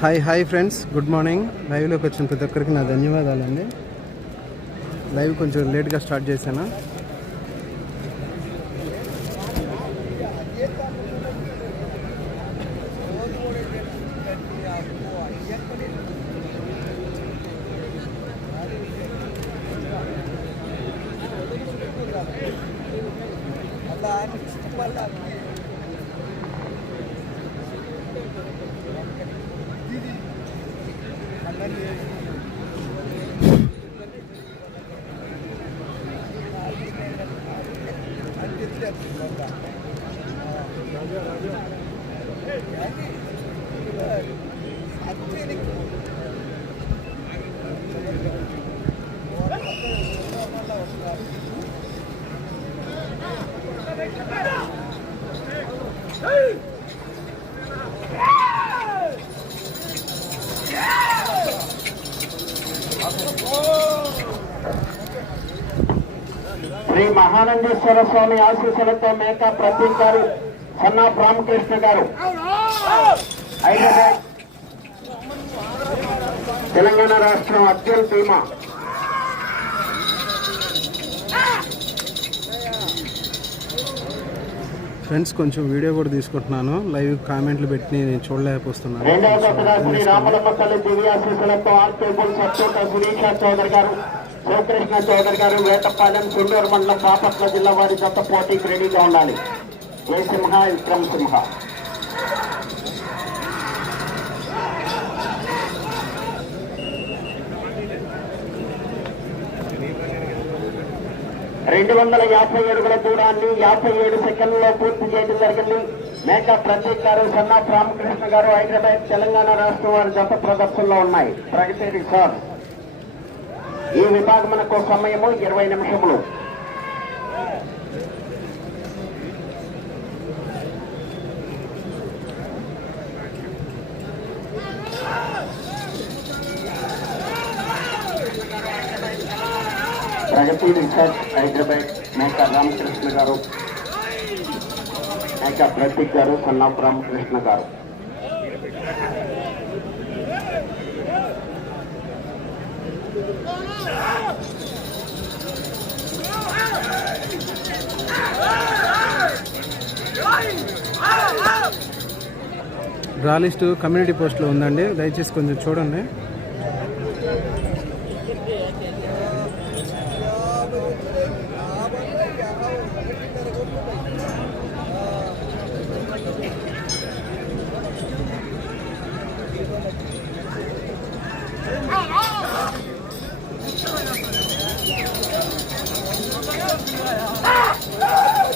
Hi hi friends good morning లైవ్లోకి వచ్చిన ప్రతి ఒక్కరికి నా ధన్యవాదాలండి. లైవ్ కొంచెం లేట్గా స్టార్ట్ చేశాను? శ్రీ మహానందేశ్వర స్వామి ఆశీస్సులతో మేక ప్రతీక్ గారు సన్నా రామకృష్ణ గారు. హైదరాబాద్ తెలంగాణ రాష్ట్రం అత్యుల్ భీమా. ఫ్రెండ్స్ కొంచెం వీడియో కూడా తీసుకుంటున్నాను. లైవ్ కామెంట్లు పెట్టి నేను చూడలేకపోతున్నాను. రెండవ శ్రీ రామలమ్మ తల్లి దివ్య ఆశీస్సులతో ఆర్కేబుల్ సత్యోట శిరీష చౌదరి గారు. శివకృష్ణ చౌదరి గారు వేటపాలెం కుండూరు మండలం కాపట్ల జిల్లా వారి జత పోటీకి రెడీగా ఉండాలి. ఏ సింహ విక్రమ్ సింహ. రెండు వందల యాభై ఏడుగుల దూరాన్ని యాభై ఏడు సెకండ్లలో పూర్తి చేయడం జరిగింది. మేక ప్రతీక్ గారు సన్నా రామకృష్ణ గారు హైదరాబాద్ తెలంగాణ రాష్ట్రం వారి జత ప్రదర్శనలో ఉన్నాయి. ప్రగతి రిసార్ట్ ఈ విభాగమునకు సమయము ఇరవై నిమిషములు ప్రగతి రిసార్ట్ హైదరాబాద్ మేక రామకృష్ణ గారు మేక ప్రతీక్ గారు సన్నాఫ్ రామకృష్ణ గారు డ్రా కమ్యూనిటీ పోస్ట్లో ఉందండి. దయచేసి కొంచెం చూడండి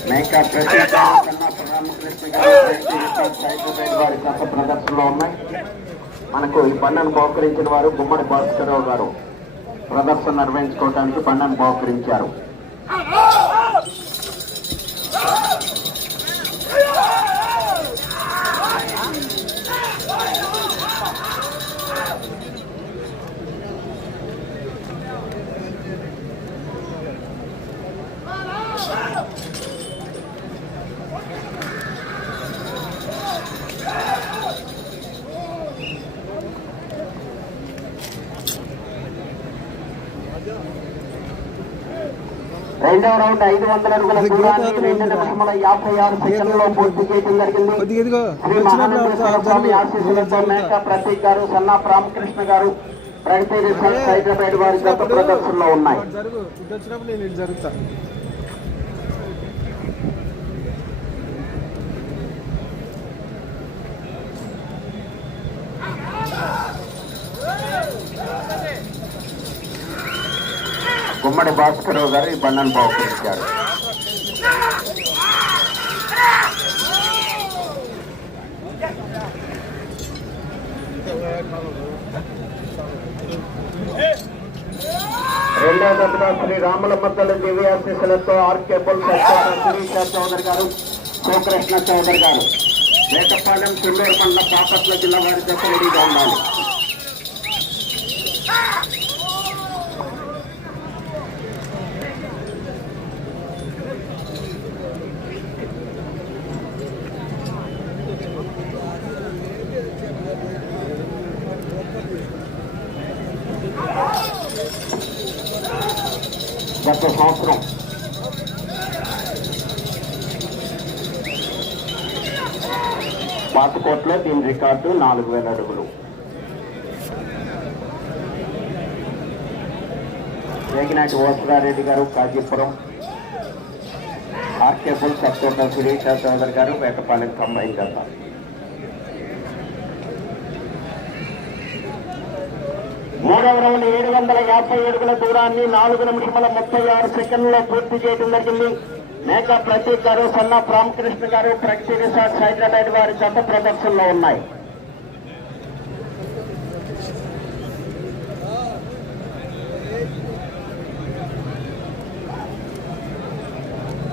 మేక ప్రతీక్ గారు సన్నాఫ్ రామకృష్ణ గారు ప్రగతి రిసార్ట్ హైదరాబాద్ వారి ప్రదర్శనలో ఉన్నాయి మనకు ఈ బండను బహుకరించిన వారు గుమ్మడి భాస్కరరావు గారు. ప్రదర్శన నిర్వహించుకోవడానికి బండను బహుకరించారు. రెండవ రౌండ్ ఐదు వందల అడుగుల దూరాన్ని రెండు నిమిషముల యాభై ఆరు సెకండ్లలో పూర్తి చేయడం జరిగింది. కొద్దిగా ఇదిగో శ్రీ మహానందేశ్వర స్వామి ఆశీస్సులతో మేక ప్రతీక్ గారు సన్నా రామకృష్ణ గారు ప్రగతి హైదరాబాద్ వారి జత ప్రదర్శనలో ఉన్నాయి. గుమ్మడి భాస్కరరావు గారు ఈ బండను బహుకరించారు రెండవ దశలో శ్రీ రాములమ్మ తల్లి దివ్యాశీస్సులతో ఆర్కేబుల్ శిరీష చౌదరి గారు శివకృష్ణ చౌదరి గారు. వేటపాలెం చుండూరు మండల బాపట్ల జిల్లా వారి దశ రెడీగా ఉండాలి గత సంవత్సరం. పాతకోట్లో దీని రికార్డు నాలుగు వేల అడుగులు. వేగినాటి ఓసరారెడ్డి గారు కాజీపురం. ఆర్కేపుల్ సత్తోట సురేష్ చౌదరి గారు వేటపాలెం కంబైన్ చేస్తారు మూడవ రౌండ్ ఏడు వందల యాభై ఏడుగుల దూరాన్ని నాలుగు నిమిషముల ముప్పై ఆరు సెకండ్లో పూర్తి చేయడం జరిగింది. మేక ప్రతీక్ గారు సన్నా రామకృష్ణ గారు ప్రగతి రిసార్ట్స్ హైదరాబాద్ వారి జత ప్రదర్శనలో ఉన్నాయి.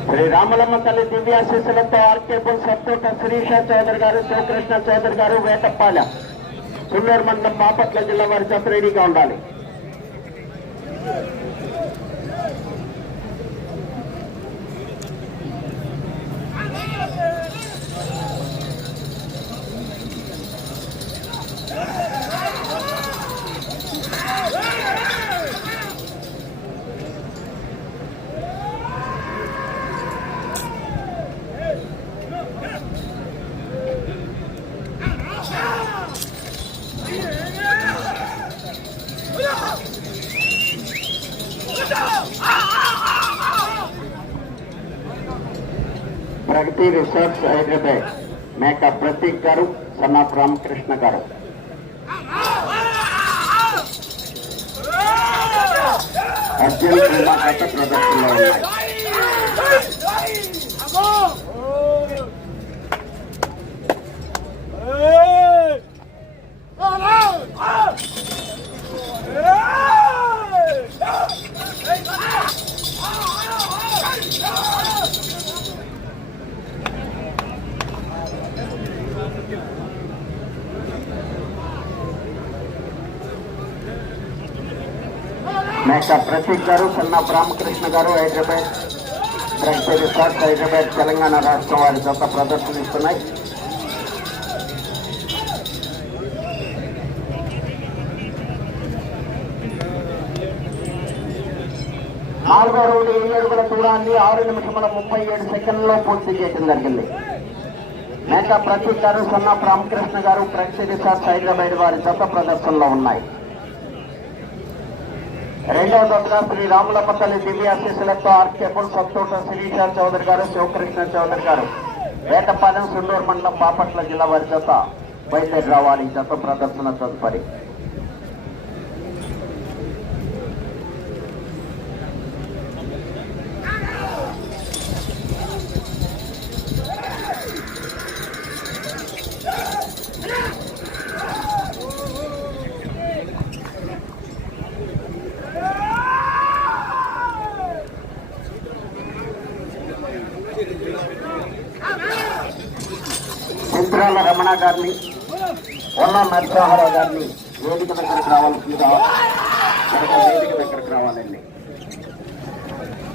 శ్రీ రామలమ్మ తల్లి దివ్యాశీస్సులతో ఆర్కేపుల్ సత్తోట శిరీష చౌదరి గారు శివకృష్ణ చౌదరి గారు వేటప్పాల కుల్లూరు మండలం బాపట్ల జిల్లా వారి చేత రెడీగా ఉండాలి. రిసార్ట్స్ హైదరాబాద్ మేక ప్రతీక్ గారు సన్నాఫ్ రామకృష్ణ గారు గారు రామకృష్ణ గారు హైదరాబాద్ ప్రగతి రిసార్ట్స్ హైదరాబాద్ తెలంగాణ రాష్ట్రం వారి జత ప్రదర్శనిస్తున్నాయి. నాలుగో రౌండ్ ఏడు అడుగుల దూరాన్ని ఆరు నిమిషముల ముప్పై ఏడు సెకండ్లో పూర్తి చేయడం జరిగింది. మేక ప్రతీక్ గారు సన్నా రామకృష్ణ గారు ప్రగతి రిసార్ట్స్ హైదరాబాద్ వారి జత ప్రదర్శనలో ఉన్నాయి. రెండవ దశగా శ్రీ రాములపల్లి దివ్యాశీస్సులతో ఆర్కేపుల్ సత్తోట శిరీష చౌదరి గారు శివకృష్ణ చౌదరి గారు. వేటపాలెం సుండూరు మండలం బాపట్ల జిల్లా వారి జత బయలుదేరి రావాలి. జత ప్రదర్శన తదుపరి. రమణ గారిని ఉన్న నరసింహారావు గారిని వేదిక దగ్గరకు రావాల్సిందిగా వేదిక దగ్గరకు రావాలండి.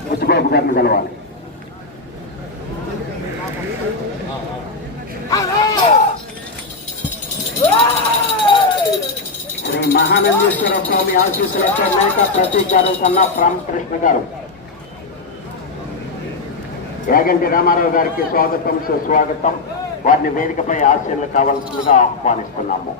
ముత్తుబాబు గారిని కలవాలి. శ్రీ మహానందీశ్వర స్వామి ఆశీస్సులతో మేక ప్రతీక్ గారు కన్నా రామకృష్ణ గారు. యాగంటి రామారావు గారికి స్వాగతం సుస్వాగతం. వారిని వేదికపై ఆశీర్లు కావాల్సిందిగా ఆహ్వానిస్తున్నాము.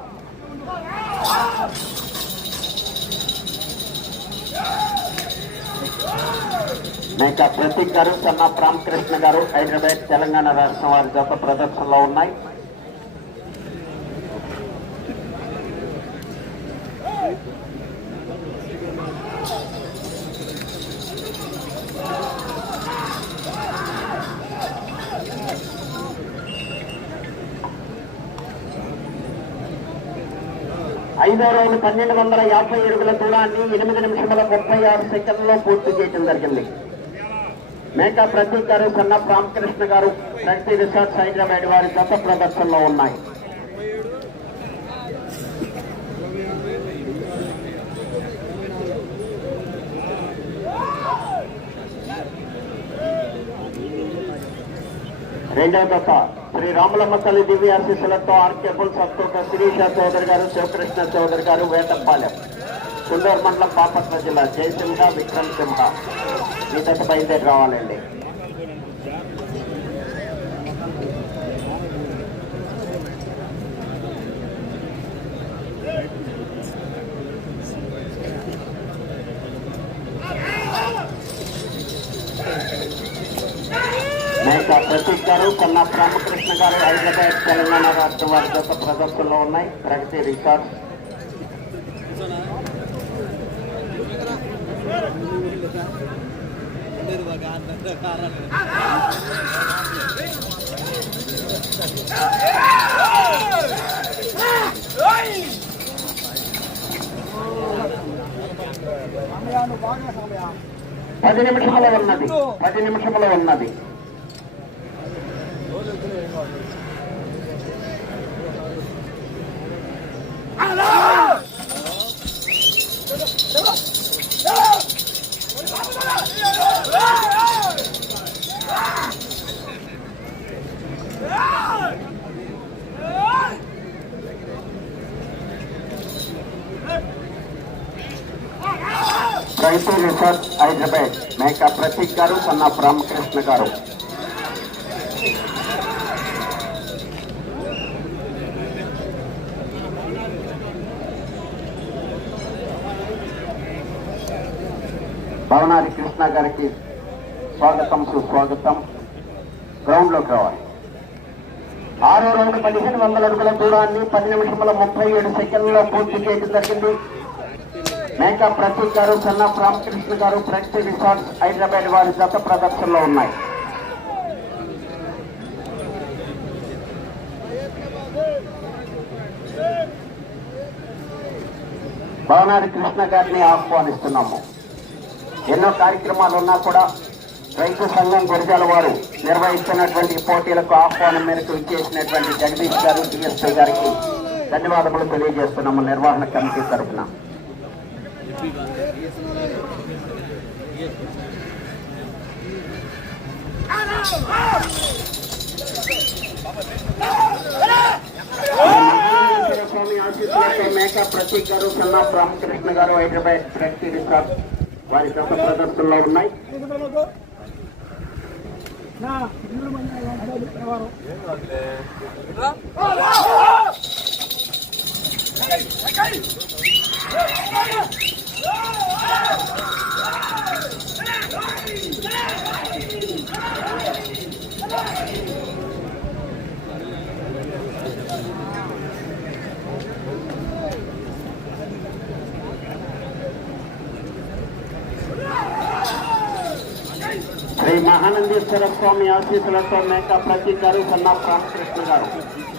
మేక ప్రతీక్ గారు సన్న రామకృష్ణ గారు హైదరాబాద్ తెలంగాణ రాష్ట్రం వారి జత ప్రదర్శనలో ఉన్నాయి. ఐదో పన్నెండు వందల యాభై అడుగుల దూరాన్ని ఎనిమిది నిమిషముల ముప్పై ఆరు సెకండ్లో పూర్తి చేయడం జరిగింది. మేకా ప్రతీక్ గారు సన్నప్ రామకృష్ణ గారు ప్రగతి రిసార్ట్స్ హైదరాబాద్ వారి గత ప్రదర్శనలో ఉన్నాయి. రెండవ దశ. శ్రీ రాములమ్మ తల్లి దివ్య ఆశీస్సులతో ఆర్కేబుల్ సత్తుక శిరీష చౌదరి గారు శివకృష్ణ చౌదరి గారు వేటపాలెం కుందూరు మండలం బాపట్ల జిల్లా. జయసింహ విక్రమ్ సింహ. మీ దశ బయలుదేరి రావాలండి మేక ప్రతీక్ గారు కొన్నా రామకృష్ణ గారు హైదరాబాద్ తెలంగాణ రాష్ట్రం వారి యొక్క ప్రదర్శనలో ఉన్నాయి. ప్రగతి రికార్డ్ పది నిమిషంలో ఉన్నది. పది నిమిషంలో ఉన్నది. రైతు రిసార్ట్ హైదరాబాద్ మేక ప్రతీక్ గారు సన్నా రామకృష్ణ గారు భవనాది కృష్ణ గారికి స్వాగతం సుస్వాగతం. గ్రౌండ్లోకి రావాలి. ఆరో రౌండ్ పదిహేను వందల అడుగుల దూరాన్ని పది నిమిషముల ముప్పై ఏడు సెకండ్లలో పూర్తి చేయడం జరిగింది మేకా ప్రతీక్ గారు సన్నాఫ్ రామకృష్ణ గారు ప్రగతి రిసార్ట్స్ హైదరాబాద్ వారి గత ప్రదర్శనలో ఉన్నాయి. భవనారి కృష్ణ గారిని ఆహ్వానిస్తున్నాము. ఎన్నో కార్యక్రమాలు ఉన్నా కూడా రైతు సంఘం గురిజాల వారు నిర్వహిస్తున్నటువంటి పోటీలకు ఆహ్వానం మేరకు ఇచ్చేసినటువంటి జగదీష్ గారు డిఎస్పీ గారికి ధన్యవాదములు తెలియజేస్తున్నాము నిర్వహణ కమిటీ తరఫున. స్వామి ఆశీస్సులతో మేకా ప్రతీక్ గారు సన్నా రామకృష్ణ గారు హైదరాబాద్ ప్రతి రిసార్ట్ వారి గత ప్రదర్శనలో ఉన్నాయి. శ్రీ మహానందీశ్వర స్వామి ఆశీస్సులతో మేకా ప్రతీక్ గారు సన్నాఫ్ రామకృష్ణ గారు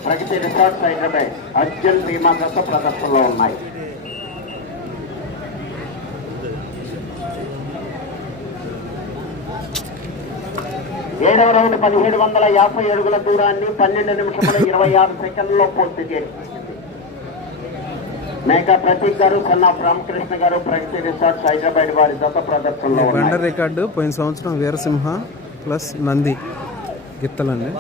ప్రగతి రిసార్ట్స్ హైదరాబాద్ అర్జున్ భీమా గత ప్రదర్శనలో ఉన్నాయి. ఏడవ రౌండ్ పదిహేడు వందల యాభై అడుగుల దూరాన్ని పన్నెండు నిమిషముల ఇరవై ఆరు సెకండ్లలో పూర్తి చేసింది మేకా ప్రతీక్ గారు సన్నాఫ్ రామకృష్ణ గారు ప్రగతి రిసార్ట్స్ హైదరాబాద్ వారి గత ప్రదర్శనలో బండర్ రికార్డు పోయిన సంవత్సరం వీరసింహ ప్లస్ నంది గిత్తలండి.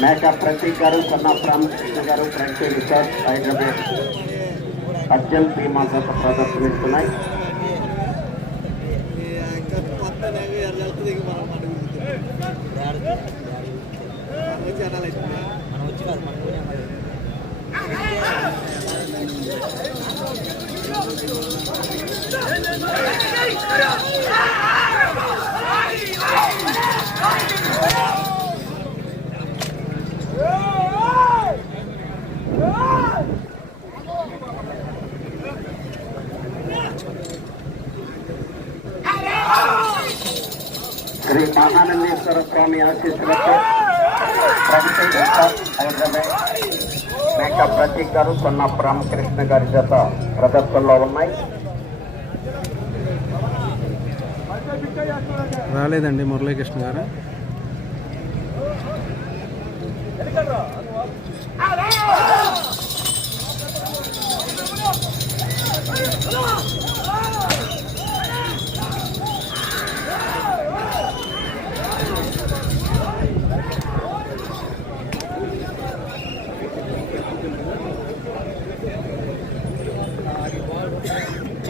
మేకా ప్రతీక్ గారు సన్నాఫ్ రామకృష్ణ గారు ప్రగతి రిసార్ట్ హైదరాబాద్ అర్జున్ భీమా గత ప్రదర్శనిస్తున్నాయి మనం వచ్చి కాదు మనం పోయినా మరి. Hey! శ్రీ మహానందేశ్వర స్వామి ఆశీస్సులతో ప్రగతి హైదరాబాద్ మేక ప్రతీక్ గారు సొన్న రామకృష్ణ గారి జత ప్రదర్శనలో ఉన్నాయి రాలేదండి మురళీకృష్ణ గారు.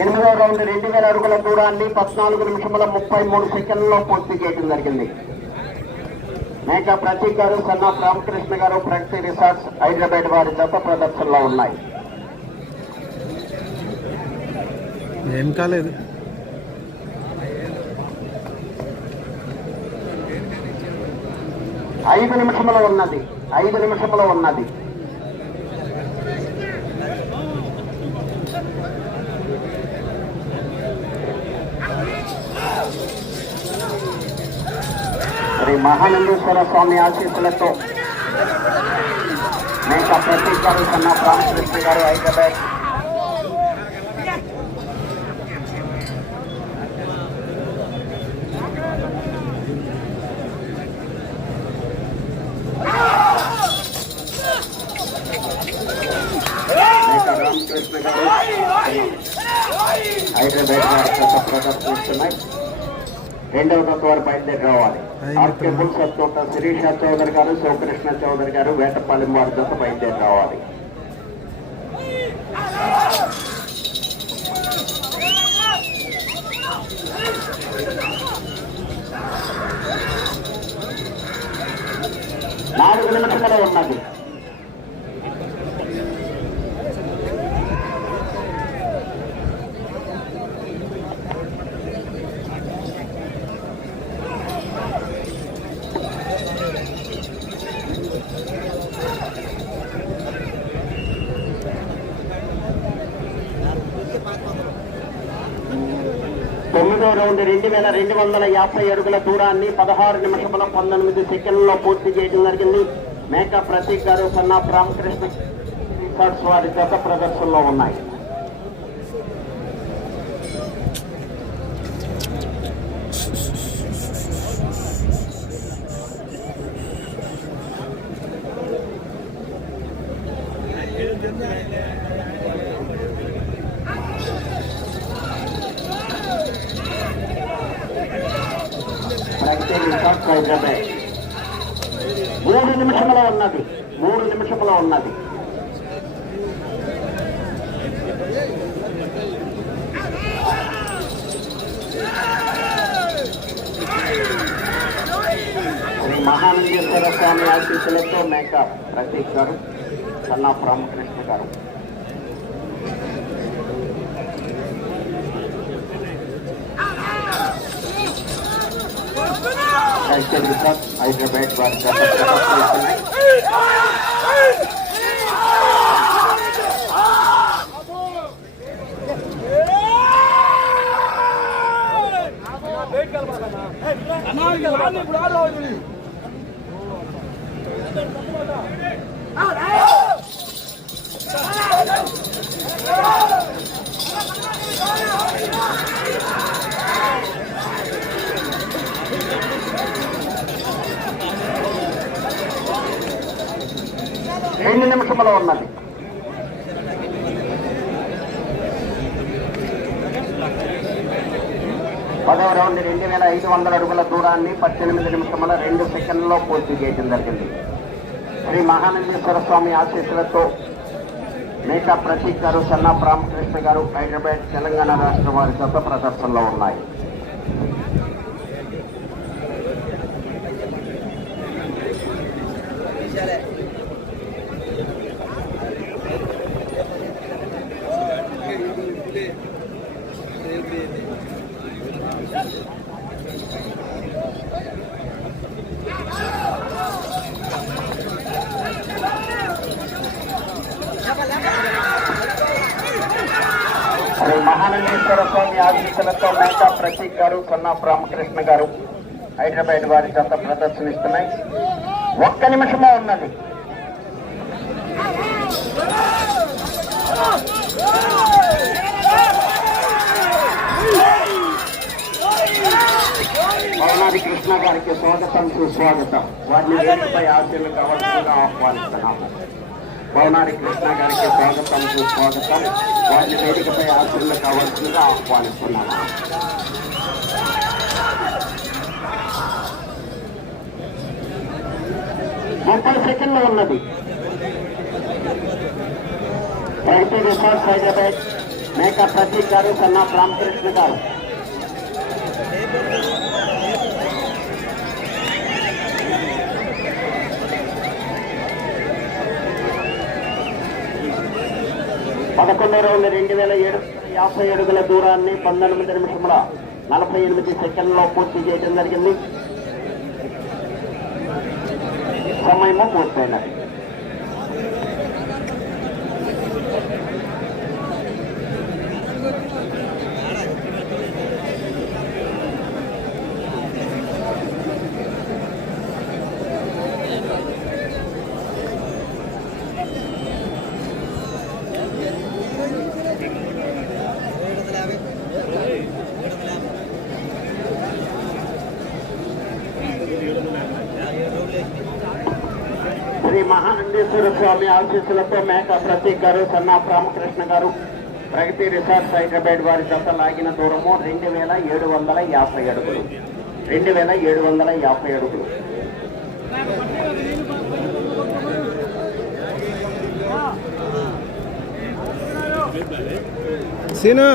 ఎనిమిదవ రౌండ్ రెండు వేల అడుగుల దూరాన్ని పద్నాలుగు నిమిషముల ముప్పై మూడు సెకండ్లలో పూర్తి చేయడం జరిగింది. మేక ప్రతీక్ గారు సన్నాఫ్ రామకృష్ణ గారు ప్రగతి రిసార్ట్స్ హైదరాబాద్ వారి జత ప్రదర్శనలో ఉన్నాయి. ఏం కాలేదు. ఐదు నిమిషములో ఉన్నది. ఐదు నిమిషములో ఉన్నది. మరి మహానందేశ్వర స్వామి ఆశీస్సులతో మేక ప్రతీక్ గారు సన్న రామకృష్ణ గారు హైదరాబాద్ హైదరాబాద్ గారు ప్రదర్శిస్తున్నాయి రెండవ దశ వారు బయలుదేరి రావాలి. ఆర్కేబుల్ ఆర్కే మిత్రమా. సత్తోట శిరీష చౌదరి గారు శివకృష్ణ చౌదరి గారు వేటపాలెం వారి జత బయలుదేరి రావాలి నాలుగు నిమిషాలు ఉన్నది నుండి రెండు వేల రెండు వందల యాభై అడుగుల దూరాన్ని పదహారు నిమిషముల పంతొమ్మిది సెకండ్లలో పూర్తి చేయడం జరిగింది. మేక ప్రతీక్ గారు సన్నా రామకృష్ణ వారి గత ప్రదర్శనలో ఉన్నాయి ప్రగతి రిసార్ట్స్ హైదరాబాద్ మూడు నిమిషములో ఉన్నది మూడు నిమిషములో ఉన్నది శ్రీ మహానందేశ్వర స్వామి ఆశీస్సులతో మేక ప్రతీక్ గారు సన్నా రామకృష్ణ గారు కల్చర్ రిసార్ట్ హైదరాబాద్ వారి గత ప్రదర్శిస్తున్నాయి రెండు నిమిషములో ఉన్నది. పదవ రౌండ్ రెండు వేల ఐదు వందల అడుగుల దూరాన్ని పద్దెనిమిది నిమిషముల రెండు సెకండ్లో పూర్తి చేయడం జరిగింది. శ్రీ మహానందేశ్వర స్వామి ఆశీస్సులతో మేకా ప్రతీక్ గారు సన్నా రామకృష్ణ గారు హైదరాబాద్ తెలంగాణ రాష్ట్ర వారి జత ప్రదర్శనలో ఉన్నాయి శ్రీ మహానందేశ్వర స్వామి ఆశీస్సులతో నేత ప్రతీక్ గారు కొన్నా రామకృష్ణ గారు హైదరాబాద్ వారి చెత్త ప్రదర్శనిస్తున్నాయి. ఒక్క నిమిషమే ఉన్నది. భవనాది కృష్ణ గారికి స్వాగతం సుస్వాగతం. వారిని వేదికపై ఆశీర్లు కావాల్సిందిగా ఆహ్వానిస్తున్నాము. భవనాది కృష్ణ గారికి స్వాగతం స్వాగతం. వారిని వేదికపై ఆశీర్లు కావాల్సిందిగా ఆహ్వానిస్తున్నాను. ముప్పై సెకండ్లు ఉన్నది. రైతు రిసార్ట్స్ హైదరాబాద్ మేకా ప్రతీక్ గారు సన్నా రామకృష్ణ గారు. పదకొండో రౌండ్ రెండు వేల ఏడు యాభై అడుగుల దూరాన్ని పంతొమ్మిది నిమిషముల నలభై ఎనిమిది సెకండ్లో పూర్తి చేయడం జరిగింది. సమయము పూర్తయినది ఏడు వందల యాభై ఏడు వందల యాభై ఏడు రోడ్లు వేసింది శ్రీ వెంకటేశ్వర స్వామి ఆశీస్సులతో మేక ప్రతీక్ గారు సన్నా రామకృష్ణ గారు ప్రగతి రిసార్ట్స్ హైదరాబాద్ వారి జత లాగిన దూరము రెండు వేల ఏడు వందల యాభై అడుగులు. రెండు వేల ఏడు వందల యాభై అడుగులు. సీను!